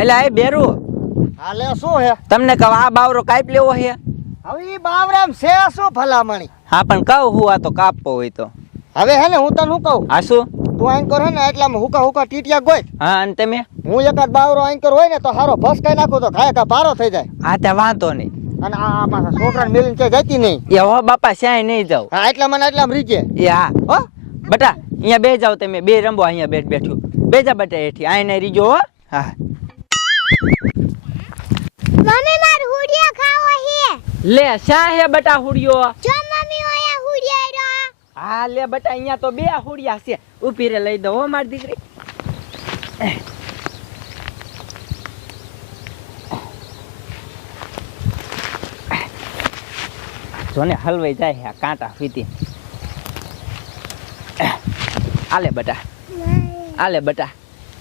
એટલે આ બેરું. હાલે શું હે? તમને કહું આ બાવરો કાપ લેવો હે? હવે એ બાવરામ છે શું ભલામણી? હા પણ કહું હું આ તો કાપવો હોય તો. હવે હે ને હું તને શું કહું? આ શું? તું આંકર હે ને એટલામાં હુકા હુકા ટીટિયા ગોય હા અને તમે? હું એકાદ બાવરો આંકર હોય ને તો હારો ભસકાઈ નાખું તો ખાય કા ભારો થઈ જાય. હા તે વાંધો નહીં. અને આ પાછા છોકરાને મેલીને ક્યાંય જતી નહીં. એ હો બાપા શ્યાય નહીં જાવ હા એટલા મને એટલામાં રીજે. એ હા. હો? બટા અહીંયા બે જાવ તમે બે રમો અહીંયા બેઠ બેઠું. બે જા બટા હેઠી આઈને રીજો હો. હા. મમ્મી માર હુડિયો ખાવો હે? લે શા હે બટા હુડિયો? જો મમ્મી ઓયા હુડિયા રો હા. લે બટા અહીંયા તો બે હુડિયા છે. ઊભી રે લઈ દો હો મારી દીકરી. જોને હલવાઈ જાય આ કાંટા ફીતી આલે બટા. આલે બટા.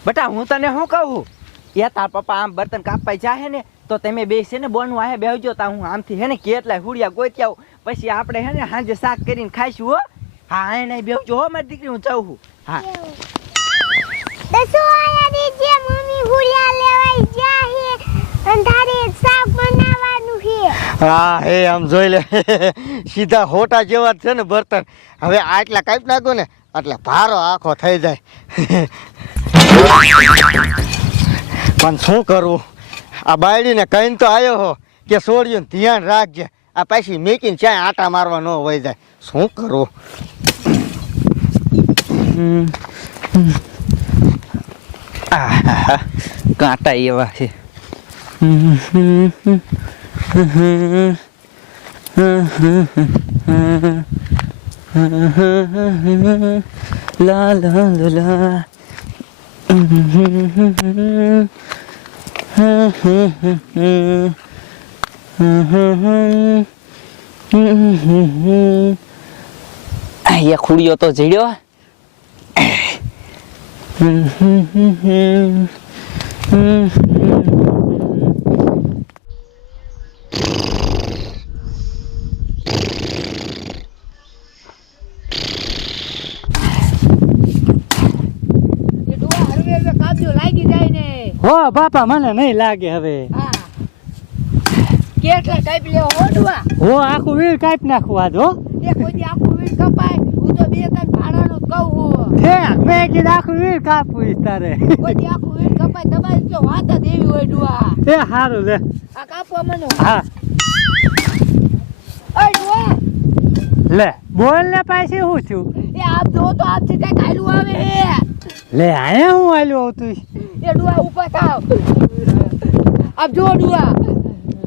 બટા હું તને શું કહું? એ તાર પપ્પા આમ બર્તન કાપાઈ જાહે ને તો તમે બે છે ને બોનું આહે બેહજો તા હું આમથી હે ને કેટલાય હુડિયા ગોતી આવું. પછી આપણે હે ને સાંજે શાક કરીને ખાઈશું હો. હા હા નહીં બેહજો હો મારી દીકરી હું જાઉં છું. હા. તો આયા દીજે મમ્મી હુડિયા લેવાઈ જા અંધારે શાક બનાવવાનું હે. હા હે આમ જોઈ લે. સીધા હોટા જેવા જ છે ને બર્તન. હવે આટલા કાપી નાખો ને એટલે ભારો આખો થઈ જાય. પણ શું કરવું આ બાયડીને કહીને તો આવ્યો હો કે છોડ્યું ધ્યાન રાખજે આ પાછી મેકીને ચાય આટા મારવા ન વહી જાય શું આહાહા, કાંટા એવા છે લા લા લા લા અહીંયા ખુડિયો તો જડ્યો હો બાપા મને નહીં લાગે હવે. કેટલા કાપી લેવો હોડવા? હો આખું વીર કાપી નાખવું આજ હો. એ કોઈ આખું વીર કપાય. હું તો બે ત્રણ ભાડાનું કહું હું. હે મેં કીધું આખું વીર કાપું તારે. કોઈ આખું વીર કપાય. તમારી તો વાત જ એવી ડુઆ. એ સારું લે. આ કાપવા મને. હા. અય લે બોલ ને પાછી શું છું એ આપ જો તો આપથી કઈ કાયલું આવે હે. લે આયા હું આલ્યો આવતું એ ડુઆ ઉપર થાવ. આપ જો ડુઆ.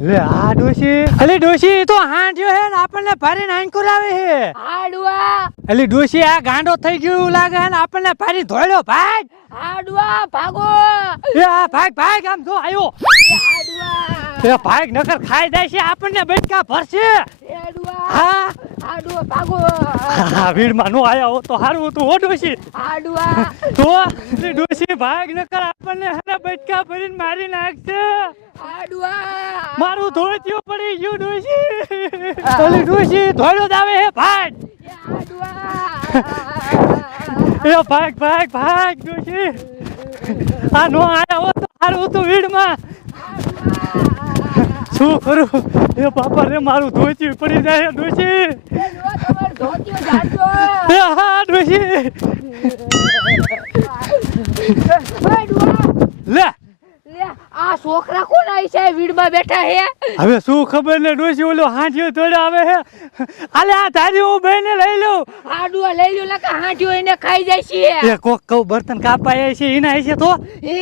લે આ ડોશી. અલી ડોશી તો હાંડ્યો હે ને આપણને ભારી નાનકુર આવે હે. હા ડુઆ. અલી ડોશી આ ગાંડો થઈ ગયો લાગે હે ને આપણને ભારી ધોળ્યો ભાગ હા ડુઆ ભાગો. એ આ ભાગ ભાગ આમ જો આયો. એ હા ડુઆ. એ ભાગ નકર ખાઈ જાય છે આપણને બેટકા ભરશે. એ હા. હા ભાગો ભીડમાં નો આયા હો તો હારું હતું હો ડોશી. આડુઆ ડુઆ તો ડોશી ભાગ નકર આપણને હને બટકા ભરીને મારી નાખશે. આડુઆ ડુઆ મારું ધોતિયું પડી ગયું ડોશી. ઓલી ડોશી ધોળો જ આવે હે ભાગ. આડુઆ એ ભાગ ભાગ ભાગ ડોશી. આ નો આયા હો તો હારું હતું ભીડમાં. શું કરું એ પાપા રે મારું ધોતિયું પડી જાય ડોશી. હા ડોશી. લે. આ છોકરા કોણ આવી છે વીડમાં બેઠા હે હવે શું ખબર ને ડોશી ઓલો હાંજ્યો તોડે આવે હે? આલે આ ધારી હું બેને લઈ લઉં. આ ડુઆ લઈ લઉં લકા હાંઠ્યો એને ખાઈ જાય છે એ કોક કઉ બર્તન કાપાય છે એના છે તો? એ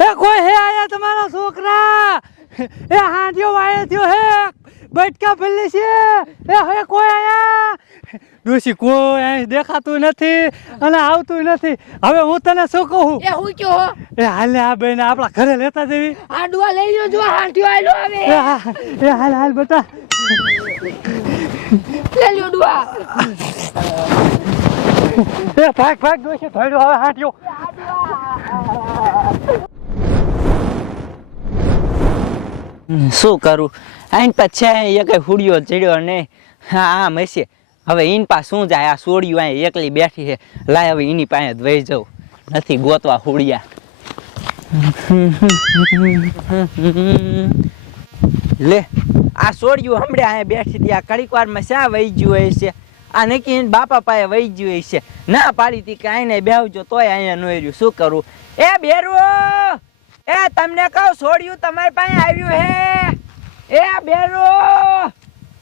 એ કોઈ હે આયા તમારા છોકરા? એ હાંઠિયો વાયો થયો હે. બટકા ભલે છે. એ હવે કોઈ આયા? દોશી કોઈ અહીં દેખાતું નથી અને આવતું નથી. હવે હું તને શું કહું? એ હું કયો હો? એ હાલે આ બેન આપણા ઘરે લેતા દેવી આ ડુઆ લઈ લ્યો જો હાંઠ્યો આયલો હા એ હાલ હાલ બેટા લઈ લ્યો ડુઆ. એ ભાગ ભાગ ડોશી થોડું હવે હાંટ્યો શું કરું? આઈન પા છે એ કઈ હુડિયો ચડ્યો નહીં હા, આમ હશે. હવે ઈન પા શું જાય? આ સોડિયું અહીં એકલી બેઠી છે. લાય હવે એની પાસે જ જાઉં નથી ગોતવા હુડિયા. લે, આ સોડિયું હમણાં અહીંયા બેઠી હતી. આ કડીક વારમાં શા વહી ગયું હોય છે આ નક્કી બાપા પાસે વહી ગયું હોય છે ના પાડી હતી કે આઈને બેહજો તોય અહીંયા નોર્યું શું કરું? એ બેરવો એ, તમને કહું છોડ્યું તમારી પાસે આવ્યું હે? એ, બેરો!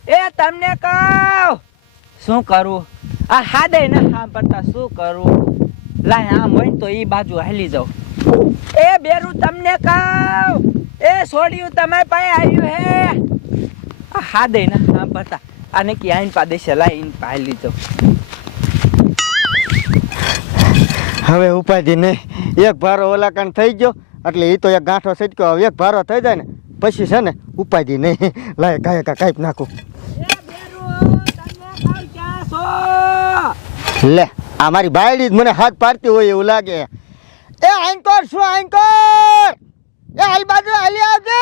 એ, તમને કહું! શું કરું? આ હાદે ના પડતા શું કરું? લાય, આમ હોય તો એ બાજુ હાલી જાઉં. એ, બેરું, તમને કહું! એ, સોડિયું તમારી પાસે આવ્યું હે? આ હાદે ના હા પડતા આ નક્કી આઈન પા દેશે લાય, ઈન પા હાલી જાઉં. હવે ઉપાધિ નહીં. એક ભારો ઓલાકન થઈ ગયો. એટલે એ તો એક ગાંઠો સટક્યો હવે એક ભારો થઈ જાય ને પછી છે ને ઉપાધિ નહીં. લાય કાંઈ કાંઈ કાંઈ નાખું. લે આ મારી બાયડી જ મને હાથ પાડતી હોય એવું લાગે. એ આંકર શું આંકર એ હાલ બાજુ હાલી આવજે.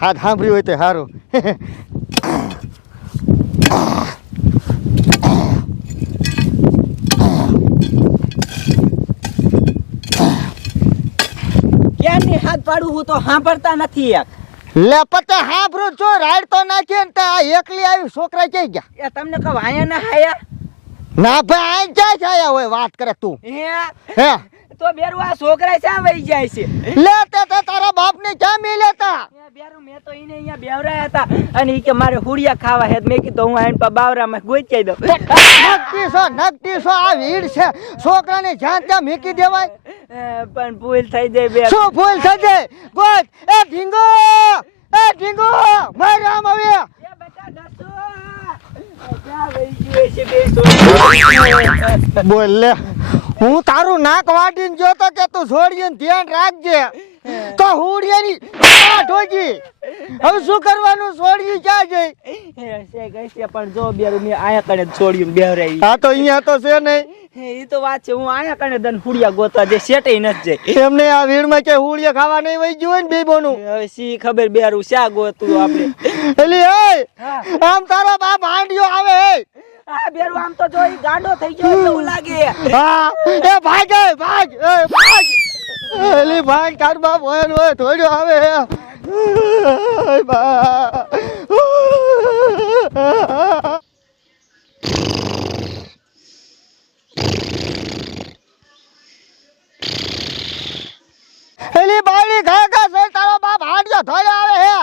હાથ સાંભળ્યું હોય તો સારું ક્યાંની હાથ પાડું હું તો સાંભળતા નથી એક. લે પતે સાંભળું છો રાઈડ તો નાખી ને તે આ એકલી આવી છોકરા ક્યાં ગયા? એ તમને કહું આયા ના હાયા? ના ભાઈ આ ક્યાં છાયા હોય વાત કરે તું. હે? હે? તો બેરું આ છોકરા શા વહી જાય છે? લે તે તે તારા બાપને ક્યાં મિલે તા? બેરું મેં તો ઈને અહીંયા બેવરાયા હતા. અને ઈ કે મારે હુડિયા ખાવા હે મેં કીધું હું આઈન પા બાવરામાં ગોચાઈ દઉં. નકટી સો નકટી સો આ ભીડ છે. છોકરાને જ્યાં ત્યાં મૂકી દેવાય. પણ ભૂલ થઈ જાય બે. શું ભૂલ જાય? ગોત એ ઢીંગો! એ ઢીંગો! મારે આમ આવે? બોલ લે. હું તારું નાક વાટીને જોતો કે તું છોડીને ધ્યાન રાખજે. તો હુડિયાની ઠોકી હવે શું કરવાનું? છોડ્યું ક્યાં જઈ પણ જો બેરું મેં આયા કણે છોડ્યું ને હા તો અહીંયા તો છે નહીં. એ તો વાત છે હું આયા કણે દન હુડિયા ગોતા જે સેટે નથી જઈ એમને આ વીડમાં કે હુડિયા ખાવા નહીં વઈ ગયું હોય ને બેબોનું. હવે સી ખબર બેરું શા ગોતું આપણે એલી એ આમ તારો બાપ હાંડિયો આવે એ આ બેરું આમ તો જો ગાંડો થઈ ગયો એવું લાગે. હા એ ભાગ ભાગ એ ભાગ. એલી ભાઈ તાર બાપ હોય ને હોય થોડ્યો આવે. બા એલી બાળી ઘા ઘા છે તારો બાપ હાડ્યો થોડ્યો આવે હે.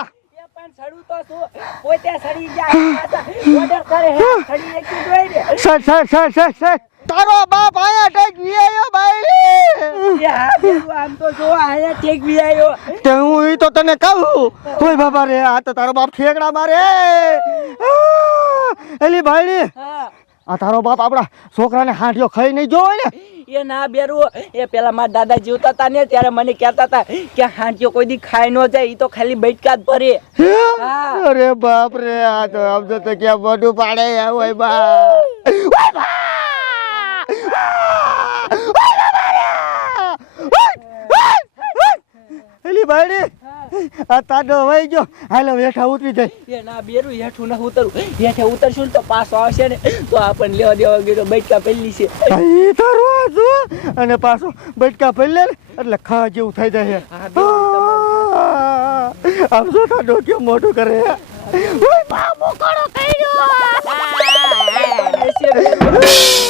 Sir sir sir sir sir. તારો બાપ આયા ટેક વિયાયો ભાઈ. આમ તો જો આયા ટેક આવ્યો તે હું ઈ તો તને કહું. ઓય બાબા રે આ તો તારો બાપ ઠેકડા મારે. એલી ભાઈડી આ તારો બાપ આપણા છોકરાને હાંડિયો ખાઈ નહીં જોવે ને. એ ના બેરું એ પેલા મારા દાદા જીવતા હતા ને ત્યારે મને કહેતા હતા કે હાંઠિયો કોઈ દી ખાઈ ન જાય એ તો ખાલી બૈઠકા જ ભરે અરે બાપ રે આ તો આમ તો ક્યાં મોઢું પાડે હે, ઓય બા ઓય બા આ! ઓય બાબા રે! ઓય! ઓય! ઓય! એલી ભાઈડી આ તાડો વહી ગયો હાલો બેઠા ઉતરી જાય એ ના બેરું હેઠું ના ઉતરું હેઠે ઉતરશું તો પાછો આવશે ને તો આપણને લેવા દેવા ગયો બટકા પહેલી છે ઈ તારું આ અને પાછું બટકા ને એટલે ખા જેવું થઈ જાય આમ જો તાડો કેમ મોટું કરે ઓય બા મોકળો કર્યો એ.